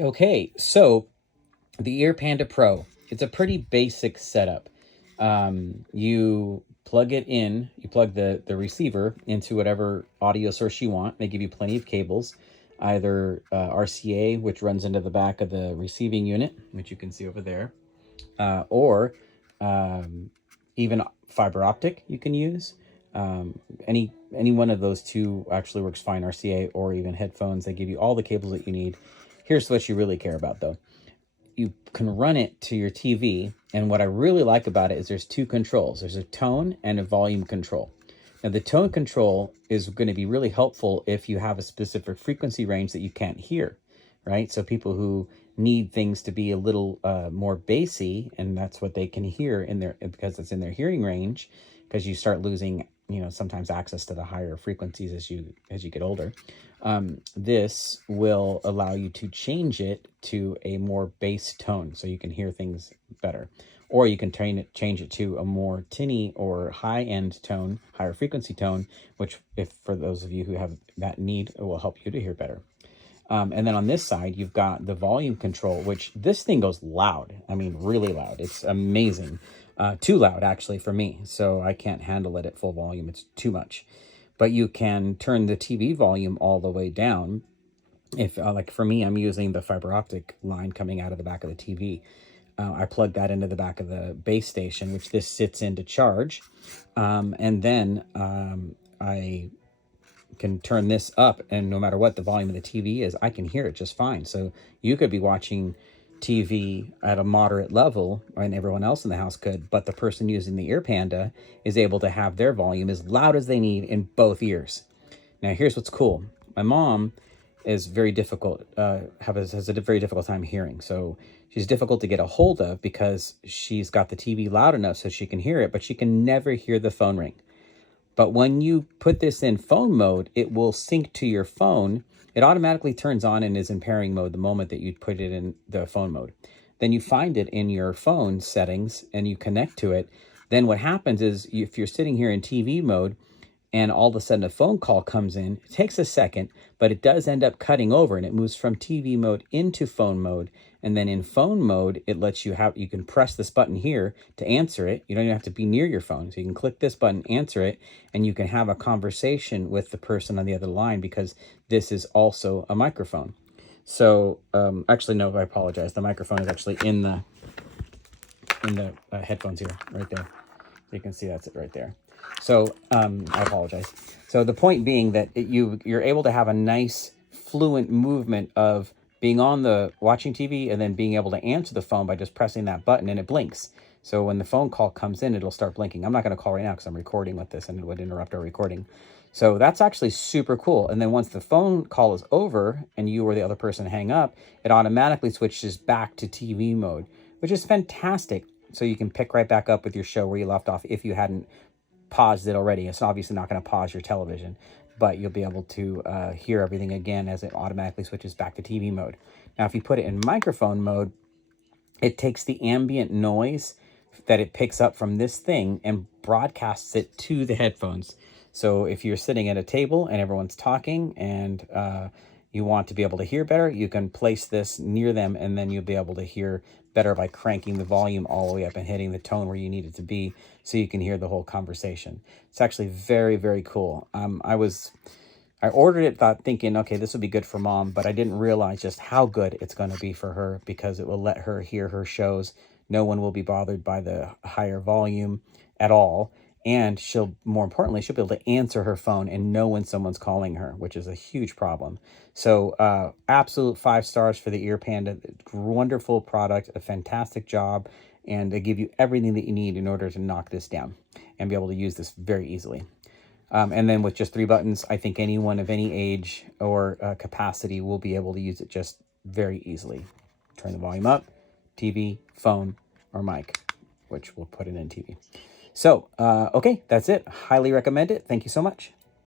Okay, so the Earpanda Pro, it's a pretty basic setup. You plug it in, you plug the receiver into whatever audio source you want. They give you plenty of cables, either RCA, which runs into the back of the receiving unit, which you can see over there, or even fiber optic you can use. Any one of those two actually works fine, RCA or even headphones. They give you all the cables that you need. Here's what you really care about, though. You can run it to your TV, and what I really like about it is there's two controls. There's a tone and a volume control. Now, the tone control is going to be really helpful if you have a specific frequency range that you can't hear, right? So people who need things to be a little more bassy, and that's what they can hear in their, because it's in their hearing range, because you start losing, sometimes access to the higher frequencies as you get older. This will allow you to change it to a more bass tone so you can hear things better. Or you can change it to a more tinny or high-end tone, higher frequency tone, which, if for those of you who have that need, it will help you to hear better. And then on this side, you've got the volume control, which this thing goes loud. I mean, really loud. It's amazing. Too loud, actually, for me. So I can't handle it at full volume. It's too much. But you can turn the TV volume all the way down. If, like for me, I'm using the fiber optic line coming out of the back of the TV. I plug that into the back of the base station, which this sits in to charge. And then I can turn this up, and no matter what the volume of the TV is, I can hear it just fine. So you could be watching TV at a moderate level, and everyone else in the house could, but the person using the Earpanda is able to have their volume as loud as they need in both ears. Now, here's what's cool. My mom is very difficult, has a very difficult time hearing. So she's difficult to get a hold of because she's got the TV loud enough so she can hear it, but she can never hear the phone ring. But when you put this in phone mode, it will sync to your phone. It automatically turns on and is in pairing mode the moment that you put it in the phone mode. Then you find it in your phone settings and you connect to it. Then what happens is, if you're sitting here in TV mode and all of a sudden a phone call comes in, it takes a second, but it does end up cutting over and it moves from TV mode into phone mode. And then in phone mode, it lets you can press this button here to answer it. You don't even have to be near your phone. So you can click this button, answer it, and you can have a conversation with the person on the other line, because this is also a microphone. So actually, no, I apologize. The microphone is actually in the headphones here, right there. You can see that's it right there. So I apologize. So the point being that you're able to have a nice fluent movement of being on the watching TV and then being able to answer the phone by just pressing that button, and it blinks. So when the phone call comes in, it'll start blinking. I'm not going to call right now because I'm recording with this and it would interrupt our recording. So that's actually super cool. And then once the phone call is over and you or the other person hang up, it automatically switches back to TV mode, which is fantastic. So you can pick right back up with your show where you left off if you hadn't paused it already. It's obviously not going to pause your television, but you'll be able to hear everything again as it automatically switches back to TV mode. Now, if you put it in microphone mode, it takes the ambient noise that it picks up from this thing and broadcasts it to the headphones. So if you're sitting at a table and everyone's talking and you want to be able to hear better, you can place this near them, and then you'll be able to hear better by cranking the volume all the way up and hitting the tone where you need it to be so you can hear the whole conversation. It's actually very, very cool. I ordered it thinking, okay, this would be good for mom, but I didn't realize just how good it's going to be for her, because it will let her hear her shows. No one will be bothered by the higher volume at all. And more importantly, she'll be able to answer her phone and know when someone's calling her, which is a huge problem. So absolute 5 stars for the Earpanda. Wonderful product, a fantastic job, and they give you everything that you need in order to knock this down and be able to use this very easily. And then with just 3 buttons, I think anyone of any age or capacity will be able to use it just very easily. Turn the volume up, TV, phone, or mic, which we'll put it in TV. So, okay, that's it. Highly recommend it. Thank you so much.